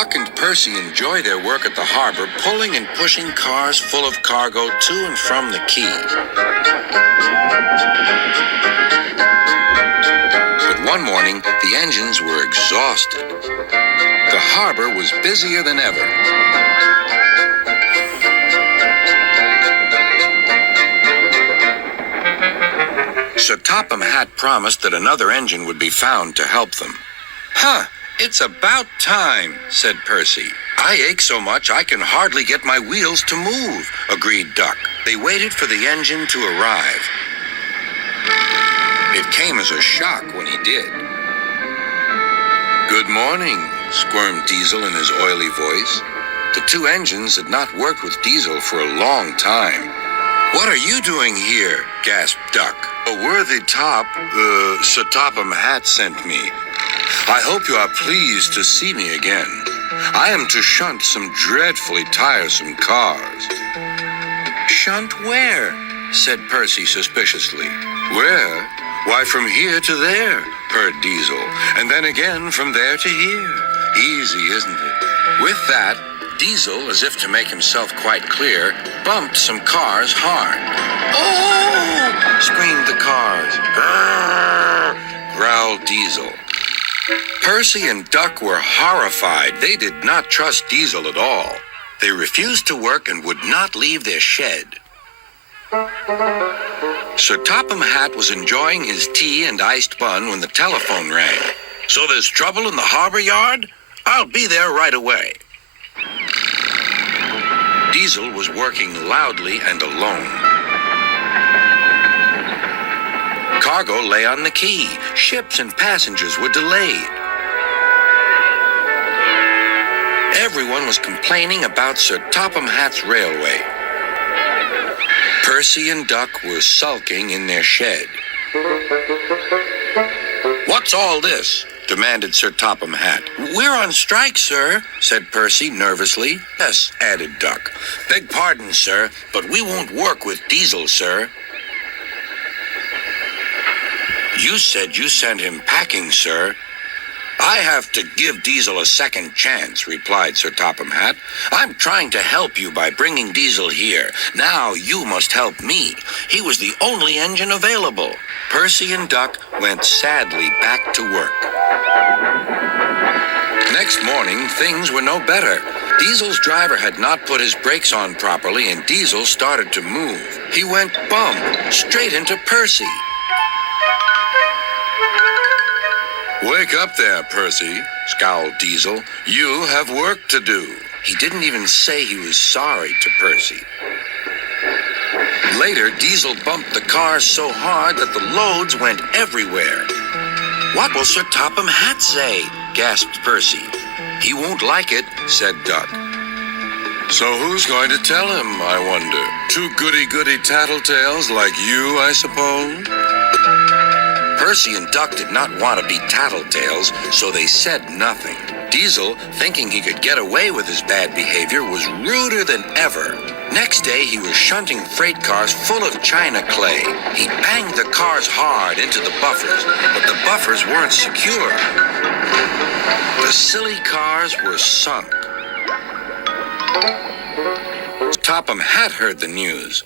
Duck and Percy enjoy their work at the harbor, pulling and pushing cars full of cargo to and from the quay. But one morning, the engines were exhausted. The harbor was busier than ever. Sir Topham Hatt promised that another engine would be found to help them. "Huh, it's about time," said Percy. "I ache so much I can hardly get my wheels to move," agreed Duck. They waited for the engine to arrive. It came as a shock when he did. "Good morning," squirmed Diesel in his oily voice. The two engines had not worked with Diesel for a long time. "What are you doing here?" gasped Duck. "A worthy top, Sir Topham Hatt sent me. I hope you are pleased to see me again. I am to shunt some dreadfully tiresome cars." "Shunt where?" said Percy suspiciously. "Where? Why, from here to there," purred Diesel, "and then again from there to here. Easy, isn't it?" With that, Diesel, as if to make himself quite clear, bumped some cars hard. "Oh!" screamed the cars. "Grrr!" growled Diesel. Percy and Duck were horrified. They did not trust Diesel at all. They refused to work and would not leave their shed. Sir Topham Hatt was enjoying his tea and iced bun when the telephone rang. "So there's trouble in the harbor yard? I'll be there right away." Diesel was working loudly and alone. Cargo lay on the quay. Ships and passengers were delayed. Everyone was complaining about Sir Topham Hatt's railway. Percy and Duck were sulking in their shed. "What's all this?" demanded Sir Topham Hatt. "We're on strike, sir," said Percy nervously. "Yes," added Duck. "Beg pardon, sir, but we won't work with Diesel, sir." "You said you sent him packing, sir." "I have to give Diesel a second chance," replied Sir Topham Hatt. "I'm trying to help you by bringing Diesel here. Now you must help me. He was the only engine available." Percy and Duck went sadly back to work. Next morning, things were no better. Diesel's driver had not put his brakes on properly, and Diesel started to move. He went bump straight into Percy. "Wake up there, Percy," scowled Diesel. "You have work to do." He didn't even say he was sorry to Percy. Later, Diesel bumped the cars so hard that the loads went everywhere. "What will Sir Topham Hatt say?" gasped Percy. "He won't like it," said Duck. "So who's going to tell him, I wonder? Two goody-goody tattletales like you, I suppose?" Percy and Duck did not want to be tattletales, so they said nothing. Diesel, thinking he could get away with his bad behavior, was ruder than ever. Next day, he was shunting freight cars full of china clay. He banged the cars hard into the buffers, but the buffers weren't secure. The silly cars were sunk. Topham Hatt heard the news.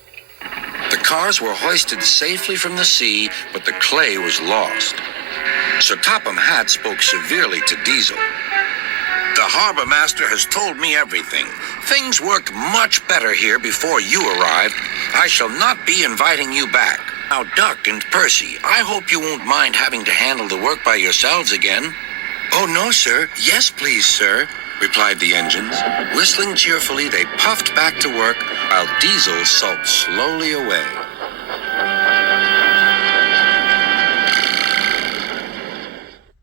The cars were hoisted safely from the sea, but the clay was lost. Sir Topham Hatt spoke severely to Diesel. "The harbor master has told me everything. Things worked much better here before you arrived. I shall not be inviting you back. Now, Duck and Percy, I hope you won't mind having to handle the work by yourselves again." "Oh, no, sir. Yes, please, sir," replied the engines. Whistling cheerfully, they puffed back to work while Diesel sulked slowly away.